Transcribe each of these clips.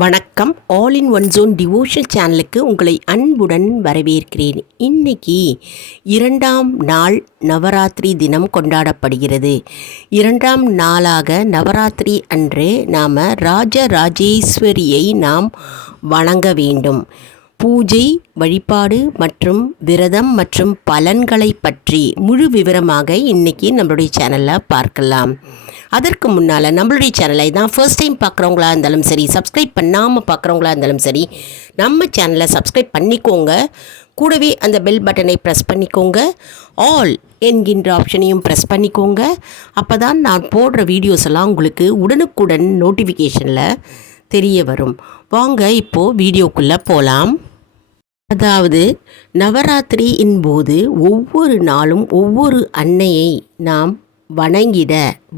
வணக்கம். All in one zone devotion சேனலுக்கு உங்களை அன்புடன் வரவேற்கிறேன். இன்னைக்கு 2ஆம் நாள் நவராத்திரி தினம் கொண்டாடப்படுகிறது. 2ஆம் நாளாக நவராத்திரி அன்று நாம் ராஜராஜேஸ்வரியை நாம் வணங்க வேண்டும். பூஜை, வழிபாடு மற்றும் விரதம் மற்றும் பலன்களை பற்றி முழு விவரமாக இன்றைக்கி நம்மளுடைய சேனலில் பார்க்கலாம். அதற்கு முன்னால் நம்மளுடைய சேனலை தான் ஃபர்ஸ்ட் டைம் பார்க்குறவங்களா இருந்தாலும் சரி, சப்ஸ்கிரைப் பண்ணாமல் பார்க்குறவங்களா இருந்தாலும் சரி, நம்ம சேனலை சப்ஸ்கிரைப் பண்ணிக்கோங்க. கூடவே அந்த பெல் பட்டனை ப்ரெஸ் பண்ணிக்கோங்க. ஆல் என்கின்ற ஆப்ஷனையும் ப்ரெஸ் பண்ணிக்கோங்க. அப்போ தான் நான் போடுற வீடியோஸ் எல்லாம் உங்களுக்கு உடனுக்குடன் நோட்டிஃபிகேஷனில் தெரிய வரும். வாங்க இப்போது வீடியோக்குள்ளே போகலாம். அதாவது நவராத்திரியின் போது ஒவ்வொரு நாளும் ஒவ்வொரு அன்னையை நாம் வணங்கிட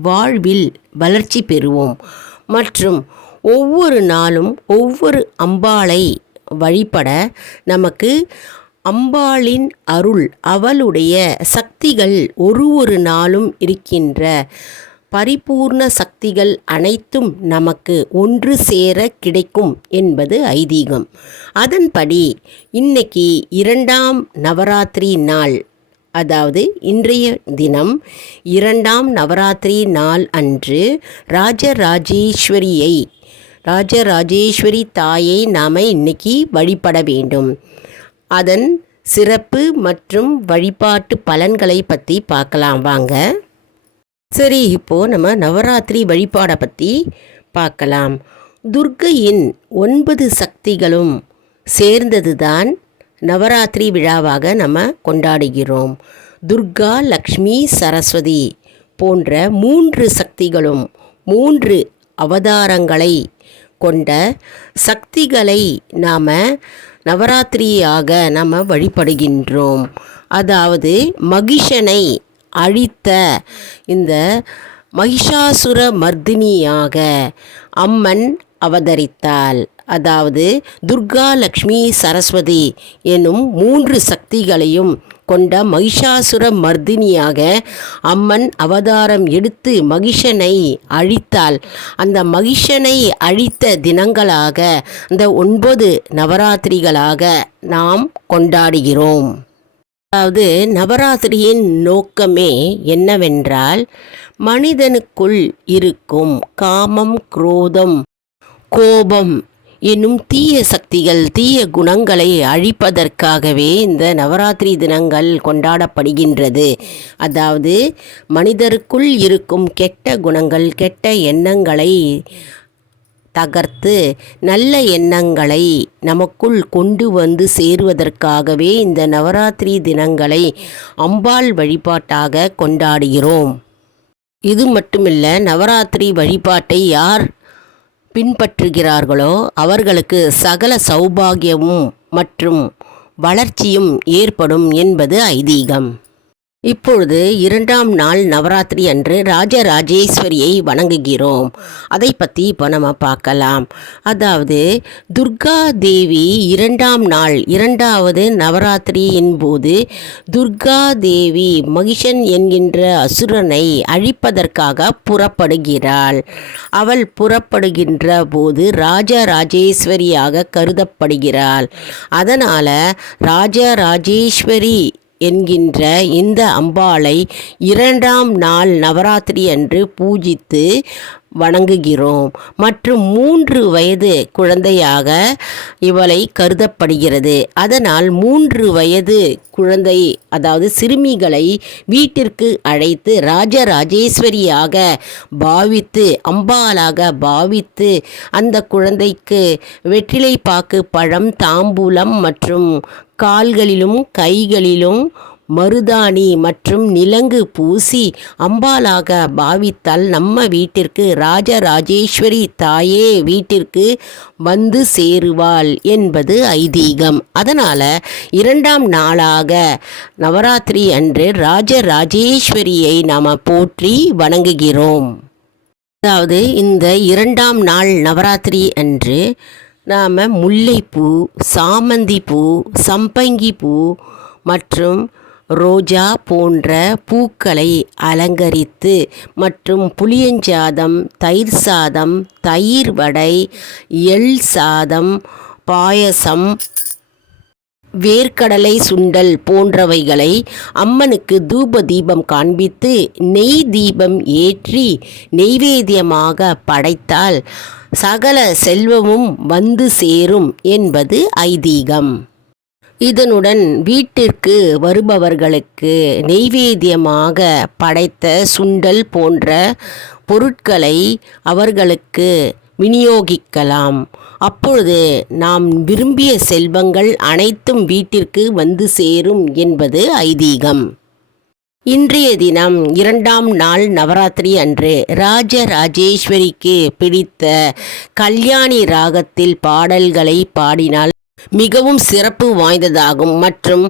வாழ்வில் வளர்ச்சி பெறுவோம். மற்றும் ஒவ்வொரு நாளும் ஒவ்வொரு அம்பாளை வழிபட நமக்கு அம்பாளின் அருள், அவளுடைய சக்திகள் ஒரு நாளும் இருக்கின்ற பரிபூர்ண சக்திகள் அனைத்தும் நமக்கு ஒன்று சேர கிடைக்கும் என்பது ஐதீகம். அதன்படி இன்னைக்கு 2ஆம் நவராத்திரி நாள், அதாவது இன்றைய தினம் 2ஆம் நவராத்திரி நாள் அன்று ராஜராஜேஸ்வரி தாயை நாம் இன்னைக்கு வழிபட வேண்டும். அதன் சிறப்பு மற்றும் வழிபாட்டு பலன்களை பற்றி பார்க்கலாம் வாங்க. சரி, இப்போது நம்ம நவராத்திரி வழிபாடை பற்றி பார்க்கலாம். துர்க்கையின் 9 சக்திகளும் சேர்ந்தது தான் நவராத்திரி விழாவாக நம்ம கொண்டாடுகிறோம். துர்கா, லக்ஷ்மி, சரஸ்வதி போன்ற 3 சக்திகளும் 3 அவதாரங்களை கொண்ட சக்திகளை நாம் நவராத்திரியாக நம்ம வழிபடுகின்றோம். அதாவது மகிஷனை அழித்த இந்த மகிஷாசுர மர்தினியாக அம்மன் அவதரித்தாள். அதாவது துர்கா, லக்ஷ்மி, சரஸ்வதி எனும் 3 சக்திகளையும் கொண்ட மகிஷாசுர மர்தினியாக அம்மன் அவதாரம் எடுத்து மகிஷனை அழித்தாள். அந்த மகிஷனை அழித்த தினங்களாக அந்த 9 நவராத்திரிகளாக நாம் கொண்டாடுகிறோம். அதாவது நவராத்திரியின் நோக்கமே என்னவென்றால், மனிதனுக்குள் இருக்கும் காமம், குரோதம், கோபம் என்னும் தீய சக்திகள், தீய குணங்களை அழிப்பதற்காகவே இந்த நவராத்திரி தினங்கள் கொண்டாடப்படுகின்றது. அதாவது மனிதருக்குள் இருக்கும் கெட்ட குணங்கள், கெட்ட எண்ணங்களை தகர்த்து நல்ல எண்ணங்களை நமக்குள் கொண்டு வந்து சேருவதற்காகவே இந்த நவராத்திரி தினங்களை அம்பாள் வழிபாட்டாக கொண்டாடுகிறோம். இது மட்டுமில்லை, நவராத்திரி வழிபாட்டை யார் பின்பற்றுகிறார்களோ அவர்களுக்கு சகல சௌபாகியமும் மற்றும் வளர்ச்சியும் ஏற்படும் என்பது ஐதீகம். இப்பொழுது 2ஆம் நாள் நவராத்திரி அன்று ராஜராஜேஸ்வரியை வணங்குகிறோம். அதை பற்றி இப்போ நம்ம பார்க்கலாம். அதாவது துர்கா தேவி 2ஆம் நாள் 2வது நவராத்திரியின் போது துர்கா தேவி மகிஷன் என்கின்ற அசுரனை அழிப்பதற்காக புறப்படுகிறாள். அவள் புறப்படுகின்ற போது ராஜராஜேஸ்வரியாக கருதப்படுகிறாள். அதனால் ராஜராஜேஸ்வரி என்கின்ற இந்த அம்பாளை 2ஆம் நாள் நவராத்திரி அன்று பூஜித்து வணங்குகிறோம். மற்றும் 3 வயது குழந்தையாக இவளை கருதப்படுகிறது. அதனால் 3 வயது குழந்தை, அதாவது சிறுமிகளை வீட்டிற்கு அழைத்து ராஜராஜேஸ்வரியாக பாவித்து, அம்பாளாக பாவித்து அந்த குழந்தைக்கு வெற்றிலை பாக்கு, பழம், தாம்பூலம் மற்றும் கால்களிலும் கைகளிலும் மருதாணி மற்றும் நிலங்கு பூசி அம்பாளாக பாவித்தால் நம்ம வீட்டிற்கு ராஜராஜேஸ்வரி தாயே வீட்டிற்கு வந்து சேருவாள் என்பது ஐதீகம். அதனால் 2ஆம் நாளாக நவராத்திரி அன்று ராஜராஜேஸ்வரியை நாம் போற்றி வணங்குகிறோம். அதாவது இந்த 2ஆம் நாள் நவராத்திரி அன்று நாம் முல்லைப்பூ, சாமந்தி பூ, சம்பங்கி பூ மற்றும் ரோஜா போன்ற பூக்களை அலங்கரித்து மற்றும் புளியஞ்சாதம், தயிர் சாதம், தயிர் வடை, எள் சாதம், பாயசம், வேர்க்கடலை சுண்டல் போன்றவைகளை அம்மனுக்கு தூப தீபம் காண்பித்து நெய் தீபம் ஏற்றி நெய்வேத்தியமாக படைத்தால் சகல செல்வமும் வந்து சேரும் என்பது ஐதீகம். இதனுடன் வீட்டிற்கு வருபவர்களுக்கு நெய்வேத்தியமாக படைத்த சுண்டல் போன்ற பொருட்களை அவர்களுக்கு விநியோகிக்கலாம். அப்பொழுது நாம் விரும்பிய செல்வங்கள் அனைத்தும் வீட்டிற்கு வந்து சேரும் என்பது ஐதீகம். இன்றைய தினம் 2ஆம் நாள் நவராத்திரி அன்று ராஜராஜேஸ்வரிக்கு பிடித்த கல்யாணி ராகத்தில் பாடல்களை பாடினால் மிகவும் சிறப்பு வாய்ந்ததாகும். மற்றும்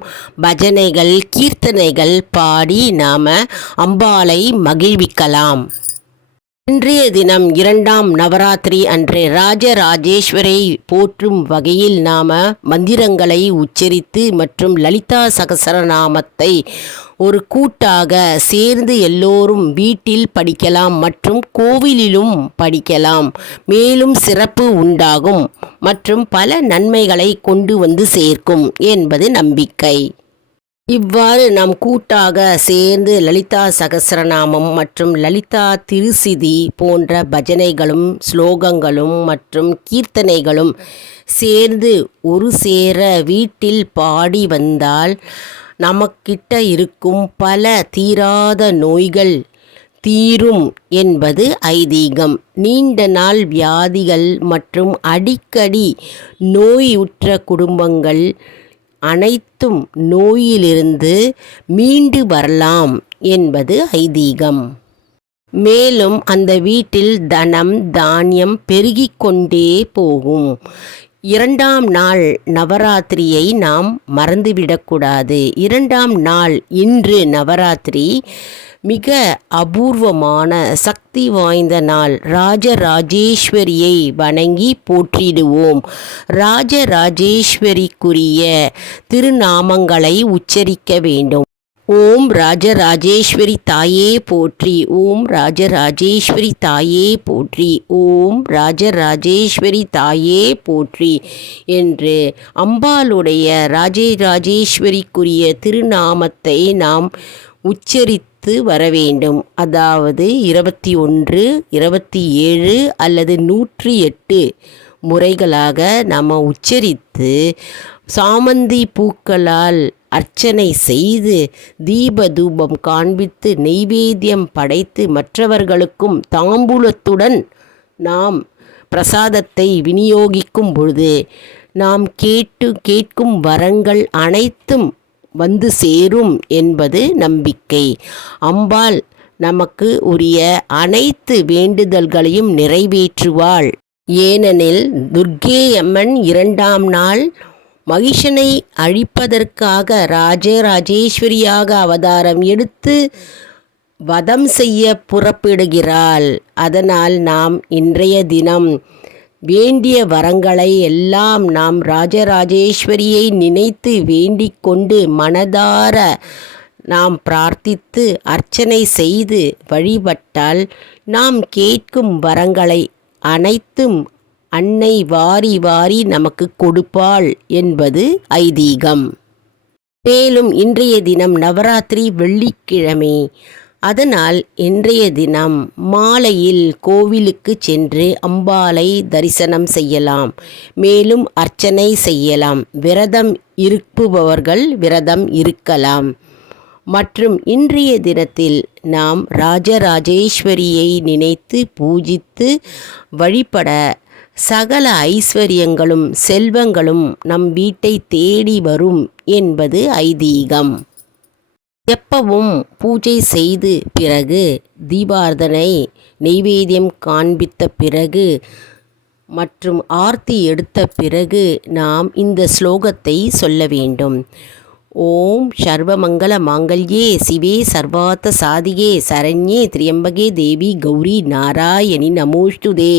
பஜனைகள், கீர்த்தனைகள் பாடி நாம அம்பாளை மகிழ்விக்கலாம். இன்றைய தினம் 2ஆம் நவராத்திரி அன்று ராஜராஜேஸ்வரை போற்றும் வகையில் நாம மந்திரங்களை உச்சரித்து மற்றும் லலிதா சகசரநாமத்தை ஒரு கூட்டாக சேர்ந்து எல்லோரும் வீட்டில் படிக்கலாம் மற்றும் கோவிலிலும் படிக்கலாம். மேலும் சிறப்பு உண்டாகும் மற்றும் பல நன்மைகளை கொண்டு வந்து சேர்க்கும் என்பது நம்பிக்கை. இவ்வாறு நாம் கூட்டாக சேர்ந்து லலிதா சகசரநாமம் மற்றும் லலிதா திருசிதி போன்ற பஜனைகளும் ஸ்லோகங்களும் மற்றும் கீர்த்தனைகளும் சேர்ந்து ஒரு சேர வீட்டில் பாடி வந்தால் நமக்கிட்ட இருக்கும் பல தீராத நோய்கள் தீரும் என்பது ஐதீகம். நீண்ட நாள் வியாதிகள் மற்றும் அடிக்கடி நோயுற்ற குடும்பங்கள் அனைத்தும் நோயிலிருந்து மீண்டு வரலாம் என்பது ஐதீகம். மேலும் அந்த வீட்டில் தனம் தானியம் பெருகிக் கொண்டே போகும். 2ஆம் நாள் நவராத்திரியை நாம் மறந்துவிடக்கூடாது. 2ஆம் நாள் இன்று நவராத்திரி மிக அபூர்வமான சக்தி வாய்ந்த நாள். ராஜராஜேஸ்வரியை வணங்கி போற்றிடுவோம். ராஜராஜேஸ்வரிக்குரிய திருநாமங்களை உச்சரிக்க வேண்டும். ஓம் ராஜராஜேஸ்வரி தாயே போற்றி, ஓம் ராஜராஜேஸ்வரி தாயே போற்றி, ஓம் ராஜராஜேஸ்வரி தாயே போற்றி என்று அம்பாளுடைய ராஜராஜேஸ்வரிக்குரிய திருநாமத்தை நாம் உச்சரித்து வர வேண்டும். அதாவது 21, 27 அல்லது 108 முறைகளாக நாம் உச்சரித்து சாமந்தி பூக்களால் அர்ச்சனை செய்து தீப தூபம் காண்பித்து நெய்வேத்தியம் படைத்து மற்றவர்களுக்கும் தாம்பூலத்துடன் நாம் பிரசாதத்தை விநியோகிக்கும் பொழுது நாம் கேட்கும் வரங்கள் அனைத்தும் வந்து சேரும் என்பது நம்பிக்கை. அம்பாள் நமக்கு உரிய அனைத்து வேண்டுதல்களையும் நிறைவேற்றுவாள். ஏனெனில் துர்க்கே அம்மன் 2ஆம் நாள் மகிஷனை அழிப்பதற்காக ராஜராஜேஸ்வரியாக அவதாரம் எடுத்து வதம் செய்ய புறப்படுகிறாள். அதனால் நாம் இன்றைய தினம் வேண்டிய வரங்களை எல்லாம் நாம் ராஜராஜேஸ்வரியை நினைத்து வேண்டிக் கொண்டு மனதார நாம் பிரார்த்தித்து அர்ச்சனை செய்து வழிபட்டால் நாம் கேட்கும் வரங்களை அனைத்தும் அன்னை வாரி வாரி நமக்கு கொடுப்பாள் என்பது ஐதீகம். மேலும் இன்றைய தினம் நவராத்திரி வெள்ளிக்கிழமை. அதனால் இன்றைய தினம் மாலையில் கோவிலுக்கு சென்று அம்பாளை தரிசனம் செய்யலாம். மேலும் அர்ச்சனை செய்யலாம். விரதம் இருப்பவர்கள் விரதம் இருக்கலாம். மற்றும் இன்றைய தினத்தில் நாம் ராஜராஜேஸ்வரியை நினைத்து பூஜித்து வழிபட சகல ஐஸ்வர்யங்களும் செல்வங்களும் நம் வீட்டை தேடி வரும் என்பது ஐதீகம். எப்பவும் பூஜை செய்து பிறகு தீபார்த்தனை நெய்வேத்தியம் காண்பித்த பிறகு மற்றும் ஆர்த்தி எடுத்த பிறகு நாம் இந்த ஸ்லோகத்தை சொல்ல வேண்டும். ஓம் சர்வமங்கள மாங்கல்யே சிவே சர்வார்த்த சாதிகே சரண்யே திரியம்பகே தேவி கௌரி நாராயணி நமோஸ்துதே.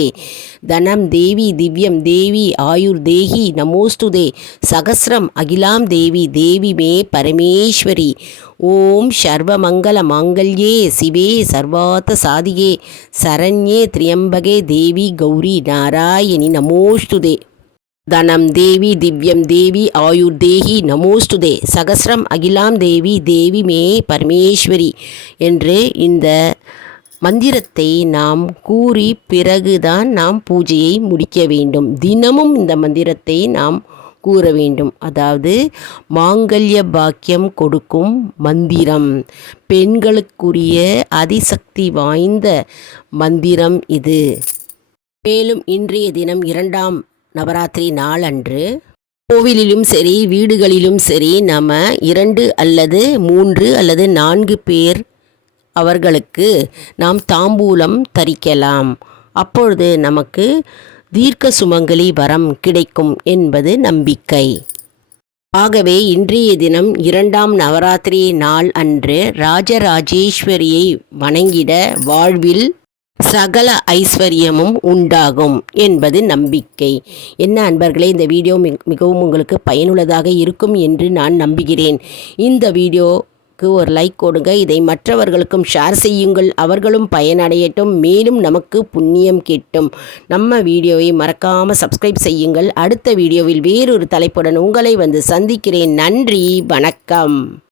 தனம் தேவி திவ்யம் தேவி ஆயுர் தேஹி நமோஸ்துதே. சகஸ்ரம் அகிலாம் தேவி தேவி மே பரமேஸ்வரி. ஓம் சர்வமங்கள மாங்கல்யே சிவே சர்வார்த்த சாதிகே சரண்யே திரியம்பகே தேவி கௌரி நாராயணி நமோஸ்துதே. தனம் தேவி திவ்யம் தேவி ஆயுர் தேஹி நமோஸ்துதே. சகஸ்ரம் அகிலாம் தேவி தேவி மே பரமேஸ்வரி என்று இந்த மந்திரத்தை நாம் கூறி பிறகுதான் நாம் பூஜையை முடிக்க வேண்டும். தினமும் இந்த மந்திரத்தை நாம் கூற வேண்டும். அதாவது மாங்கல்ய பாக்கியம் கொடுக்கும் மந்திரம், பெண்களுக்குரிய அதிசக்தி வாய்ந்த மந்திரம் இது. மேலும் இன்றைய தினம் 2ஆம் நவராத்திரி நாள் அன்று கோவிலிலும் சரி வீடுகளிலும் சரி நம்ம 2 அல்லது 3 அல்லது 4 பேர் அவர்களுக்கு நாம் தாம்பூலம் தரிக்கலாம். அப்பொழுது நமக்கு தீர்க்க சுமங்கலி வரம் கிடைக்கும் என்பது நம்பிக்கை. ஆகவே இன்றைய தினம் 2ஆம் நவராத்திரி நாள் அன்று ராஜராஜேஸ்வரியை வணங்கிட வாழ்வில் சகல ஐஸ்வர்யமும் உண்டாகும் என்பது நம்பிக்கை. என்ன அன்பர்களே, இந்த வீடியோ மிகவும் உங்களுக்கு பயனுள்ளதாக இருக்கும் என்று நான் நம்புகிறேன். இந்த வீடியோக்கு ஒரு லைக் கொடுங்க. இதை மற்றவர்களுக்கும் ஷேர் செய்யுங்கள். அவர்களும் பயனடையட்டும். மேலும் நமக்கு புண்ணியம் கிட்டும். நம்ம வீடியோவை மறக்காமல் சப்ஸ்கிரைப் செய்யுங்கள். அடுத்த வீடியோவில் வேறொரு தலைப்புடன் உங்களை வந்து சந்திக்கிறேன். நன்றி, வணக்கம்.